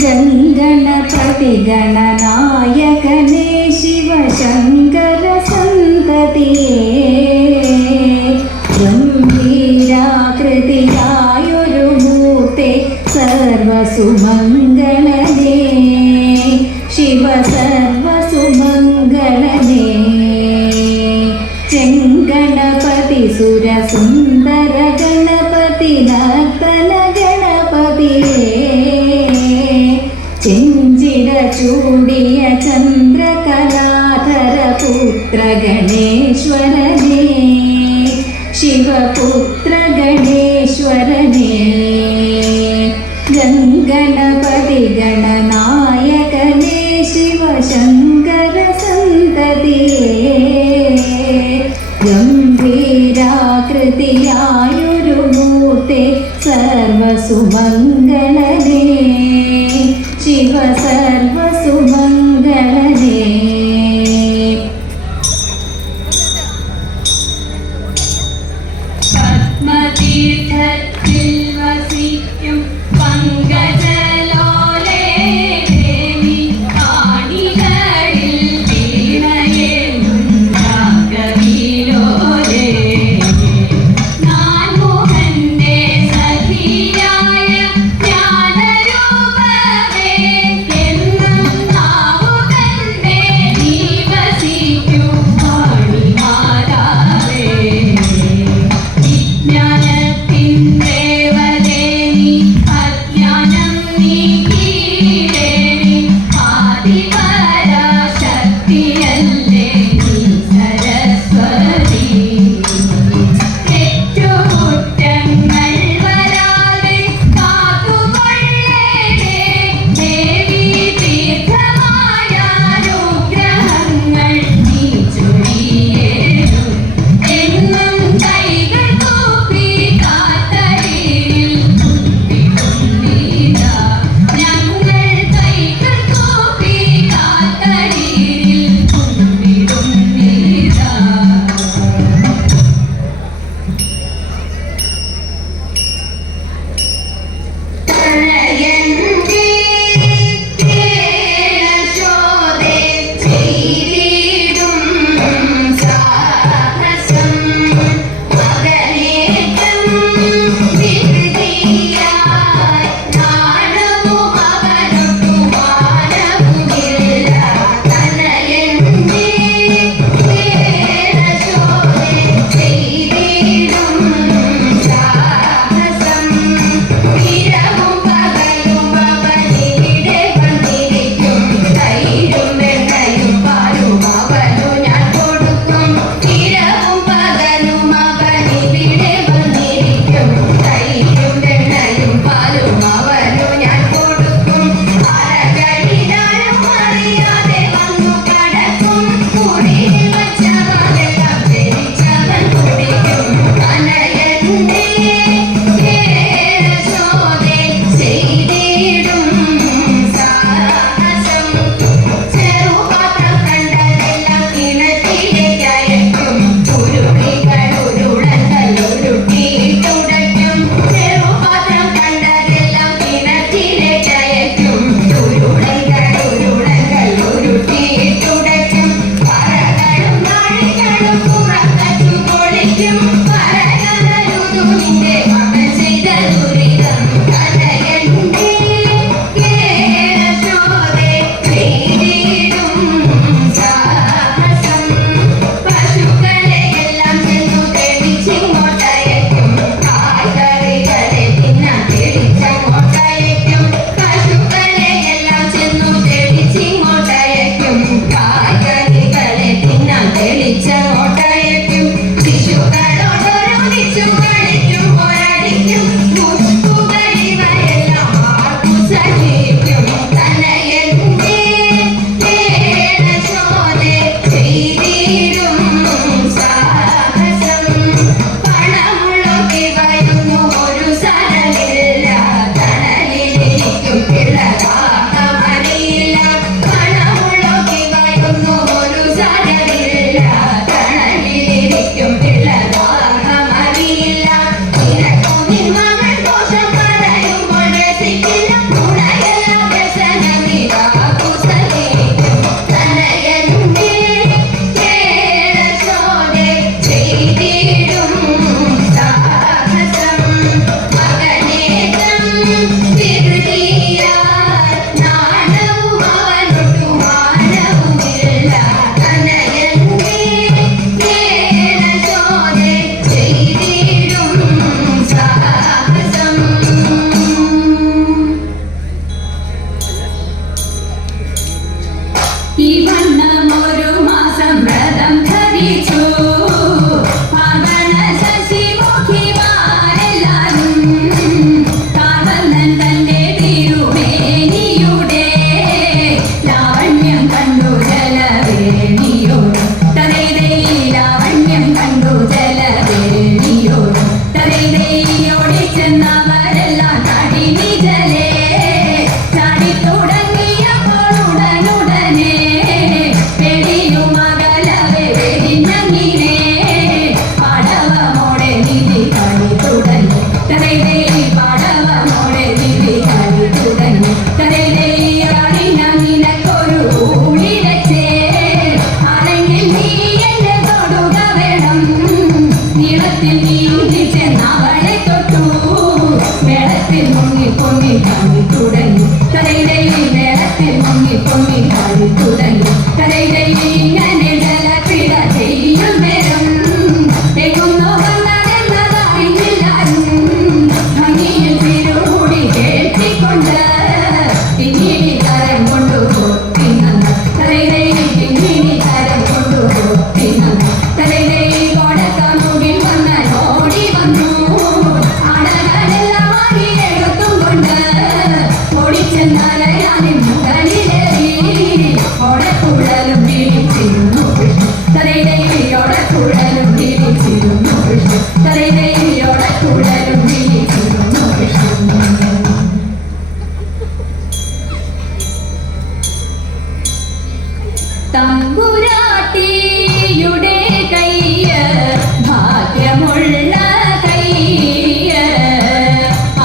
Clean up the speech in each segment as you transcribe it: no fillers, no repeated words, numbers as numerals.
ഗംഗണപതി ഗണനായകനേ ശിവശങ്കര സന്തതിയേ ഗംഭീരാകൃതിയായൊരു മൂർത്തെ സർവസുമംഗളനേ ശിവ സർവസുമംഗളനേ ചെങ്കണപതി സുരസുന്ദര ഗണപതി നർത്തന ഗണപതിയേ ചെഞ്ചിട ചൂടിയ ചന്ദ്രകലാധര പുത്ര ഗണേശ്വരനേ ശിവപുത്ര ഗണേശ്വരനേ ഗംഗണപതി ഗണനായകനേ ശിവശങ്കര സന്തതിയേ ഗംഭീരാകൃതിയായൊരു മൂർത്തെ സർവസുമംഗളനേ ശിവ സർവസുമംഗളനേ പത്മതീർത്ഥത്തിൽ വസിക്കും പങ്കജലോലേ ദേവി കാണികളിൽ വീണയെന്നും രാഗവിലോലേ നാൻമുഖന്റെ സഖിയായ ജ്ഞാനരൂപിണിയേ പാടവനോടെ വിധി കളി തുടങ്ങി നിനക്കൊരു ഊഴിടച്ചേ ആണെങ്കിൽ നീ എന്നെ തൊടുക വേണം നീളത്തിൽ നീന്തി ചെന്നവളെ തൊട്ടു വെള്ളത്തിൽ മുങ്ങി പൊങ്ങി കളി തുടങ്ങി വെള്ളത്തിൽ മുങ്ങി പൊങ്ങി കളി തുടങ്ങി ഇങ്ങനെ ജലക്രീഡ ചെയ്യും നേരം എങ്ങുന്നോ വന്നതെന്നതറിഞ്ഞില്ലാരും ഭംഗിയിൽ തിരുകൂടി കേട്ടിക്കൊണ്ട് പിന്നീട് തരം കൊണ്ടുപോയി പിന്നീട് തരം കൊണ്ടുപോയി കോടക്കമുകിൽ വന്നാൽ ഓടി വന്നു അടകളെല്ലാം വാങ്ങിയെടുത്തും കൊണ്ട് ഓടിച്ചെന്നാലയാനും മുകളിലേറി ഓടക്കുഴലും വീഴിച്ചിരുന്നു ഓടക്കുഴലും വീഴിച്ചിരുന്നു ഓടക്കുഴലും വീഴിച്ചിരുന്നു തമ്പുരാട്ടിയുടെ കയ്യ് ഭാഗ്യമുള്ള കയ്യ്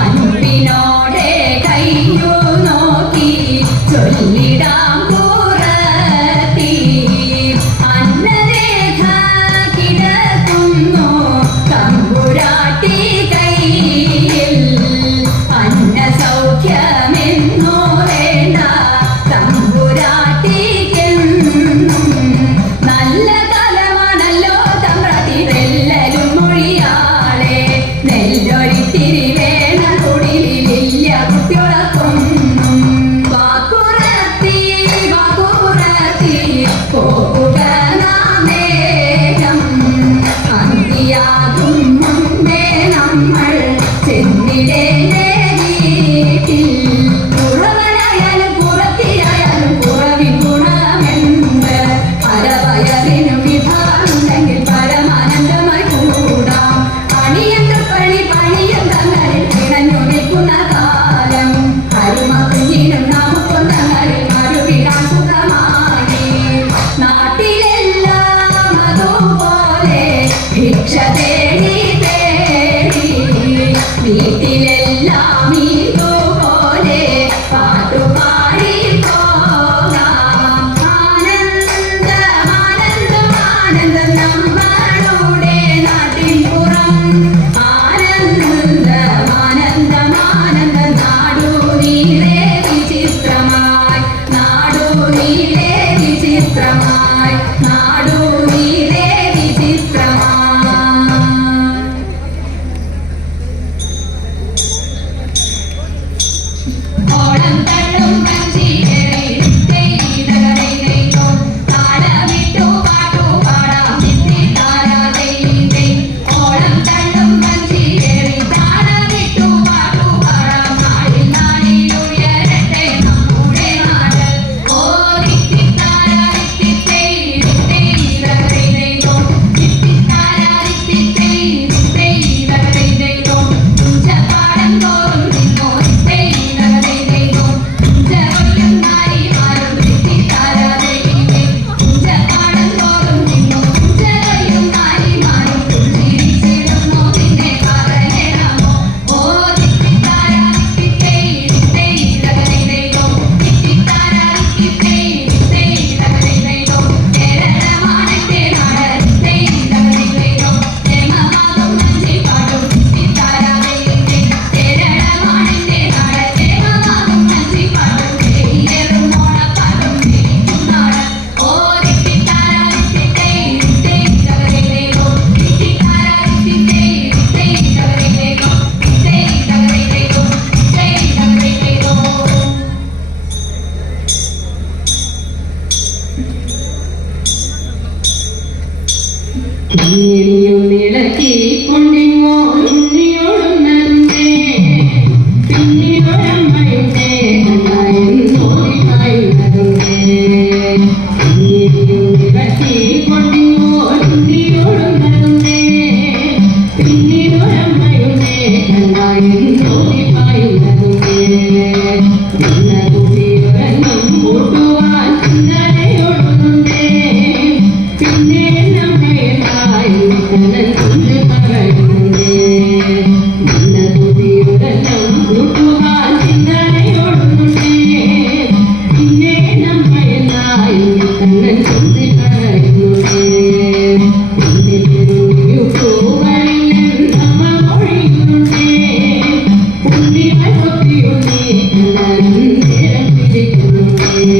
അൻപിനോടെ കയ്യു നോക്കി ചൊല്ലിടാം പുറത്തി അന്നരേഖ കിടക്കുന്നു തമ്പുരാട്ടി കയ്യിൽ അന്ന സൗഖ്യമെന്നോ വേണ്ട തമ്പുരാട്ടിക്കെന്നും നല്ല കാലമാണല്ലോ തമ്പ്രാട്ടി വെല്ലലും മൊഴിയാളെ നെല്ലൊരിത്തിരി വേണ കുടിലില്ല കുട്ടികളൊക്കൊന്നും വാക്കുറത്തി പോകുക നാമേകം അന്തിയാകും മുമ്പേ നമ്മൾ ചെന്നിടേണ്ടേ വീട്ടിൽ കുറവനായാലും കുറത്തിയായാലും കുറവിൻ ഗുണമെന്ത് പരവയറിനും വിഭാഗമുണ്ടെങ്കിൽ പരമാനന്ദമായി കൂടാം പണിയും തങ്ങളിൽ പിണഞ്ഞു നിൽക്കുന്ന കാലം അരുമ കുഞ്ഞിനും നമുക്കും തങ്ങളിൽ മറുവിടാൻ സുഖമായി നാട്ടിലെല്ലാം അതുപോലെ ഭിക്ഷ തേടി തേടി വീട്ടിലെല്ലാം ഇതുപോലെ പാട്ടുപാടി പോകാം ആനന്ദം ആനന്ദം ആനന്ദം നമ്മളുടെ നാട്ടിൻ പുറം ആനന്ദം ആനന്ദം ആനന്ദം നാടൂരിലെ വിചിത്രമായി നാടൂരിലെ വിചിത്രമായി നാടൂരിലെ വിചിത്രമായി ഓണം തള്ളും കഞ്ചിയേറി താളമിട്ടു പാട്ടു പാടാം ഓണം തള്ളും കഞ്ചിയേറി താളമിട്ടു പാട്ടു പാടാം നാടിൽ നാടിലുയരട്ടെ നമ്മുടെ നാട് ഓ പാടം തോറും ഇളക്കി കൊണ്ടിങ്ങോ ഉണ്ണിയോടുന്നേ പിന്നിയൊരമ്മയുടെ ഇളക്കി കൊണ്ടിങ്ങോ ഉണ്ണിയോടുന്നേ പിന്നിയൊരമ്മയുടെ കൂട്ടുവാൻ ചിന്നരയോടുന്നേ പിന്നെ നമ്മെ പറയുന്നേ സുഗന്ധം കൂട്ടുവാൻ ചിന്തയോടുന്നുണ്ടേ പിന്നെ നമ്മയെന്നായി കണ്ണൻ ചൊല്ലി പറയുന്നുണ്ടേ പിന്നെ പൂവലിൽ നമ്മ മൊഴിയുന്നുണ്ടേ ഉണ്ണികൾ കൊത്തിയുണ്ണി കണ്ണൻ നേരം പിടിക്കുന്നുണ്ടേ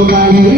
Bye.